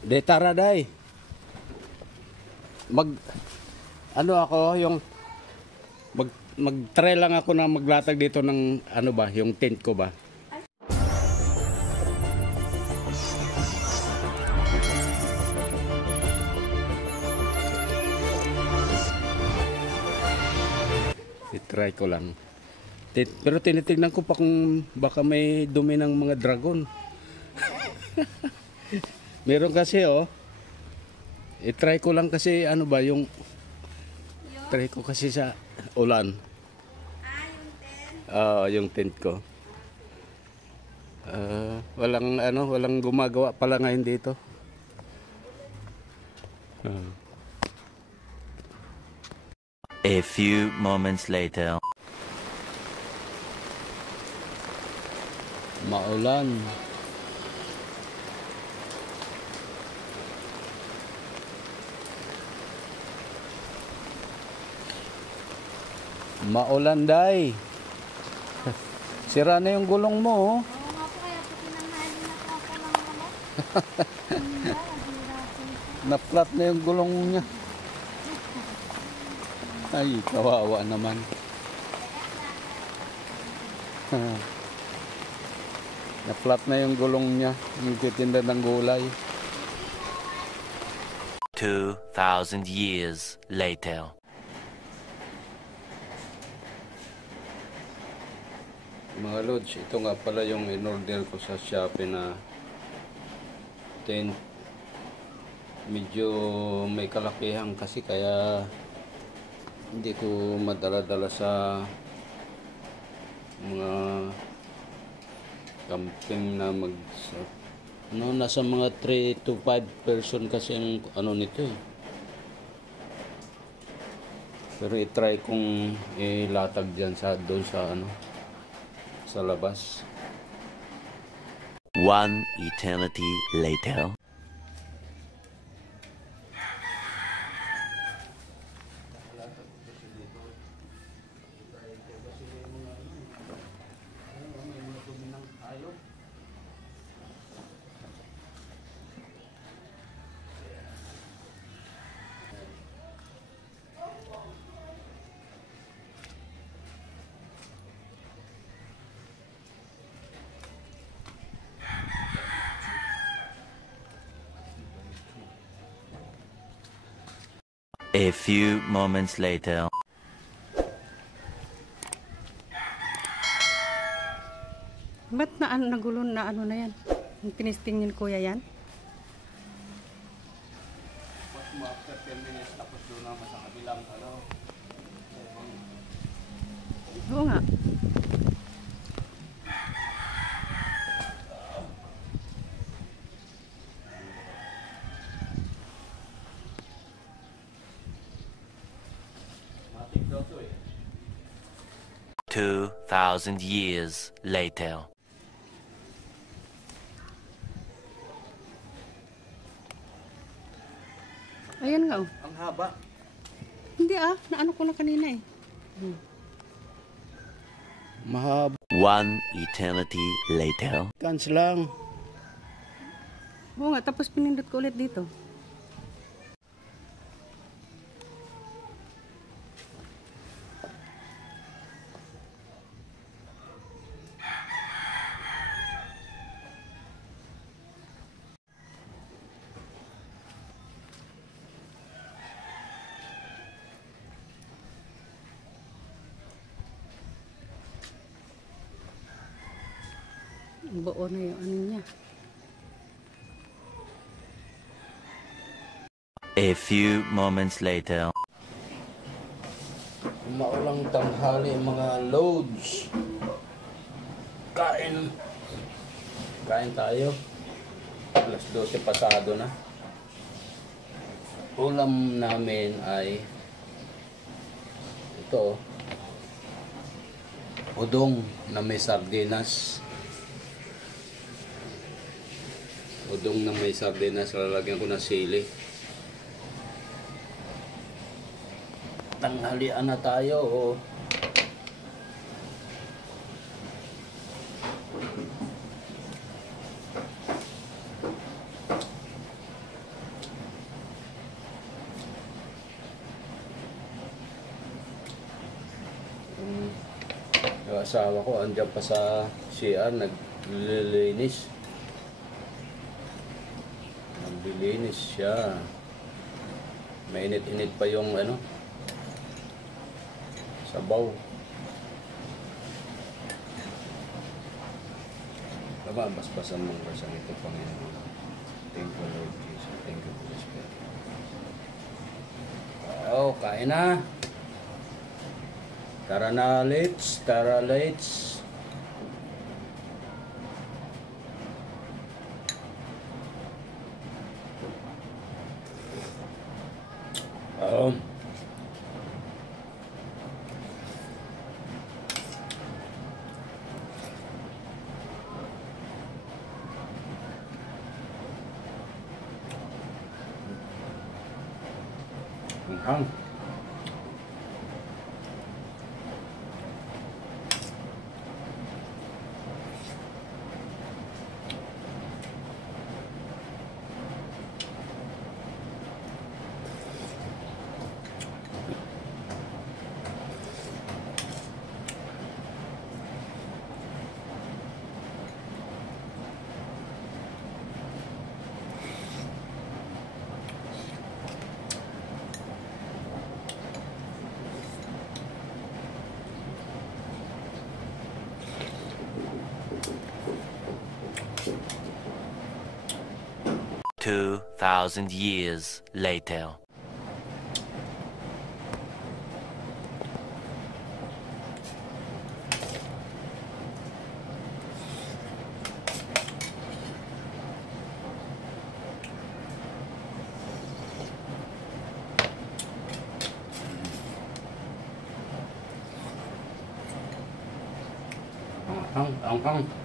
De tara day. Ano ako yung mag-try lang ako na maglatag dito ng ano ba, yung tent ko ba. I-try ko lang. Pero tinitignan ko pa kung baka may dumi ng mga dragon. Meron kasi oh. I-try ko lang kasi ano ba yung try ko kasi sa ulan. Yung tent ko. Walang gumagawa pala ngayon dito. A few moments later. Maulan. Maulan day. Sira na yung gulong mo. Oh. Oo nga po, kaya po pinanghali na po ako ng ano. Na-flat na yung gulong niya. Ay, kawawa naman. Na-flat na yung gulong niya. Nagtitinda ng gulay. 2,000 years later. Mga lods, ito nga pala yung in-order ko sa Shopee na tent. Medyo may kalakihan kasi kaya hindi ko madala-dala sa mga camping na nasa mga 3 to 5 person kasi ang ano nito eh. Pero i-try kong ilatag dyan doon sa ano sa labas. One eternity later. A few moments later. Ba't nagulo na ano na yan? Yung tinisting ni kuya yan? After 10 minutes tapos doon naman sa kabilang ano. Oo nga. Matik daw to eh. 2,000 years later. Ayan nga oh. Ang haba. Hindi naano ko na kanina eh. Mahaba. One eternity later. Kans lang. Oo nga, tapos pinindot ko ulit dito. Buo na yung ano niya. A few moments later. Maulang tanghali mga loads. Kain tayo. Alas 12 pasado na. Ulam namin ay ito. Udong na may sardinas. Udong na may sardinas, lalagyan ko ng sili. Tanghalian na tayo. Oh. asawa ko andyan pa sa CR naglilinis. Naglilinis siya. Mainit-init pa yung ano, sabaw. Tama, basbasan mong basang ito, Panginoon. Thank you, Lord Jesus. Thank you, Holy Spirit. Wow, kain na. Tara na, let's. Tara, let's. Hang. Two 2,000 years later. Ang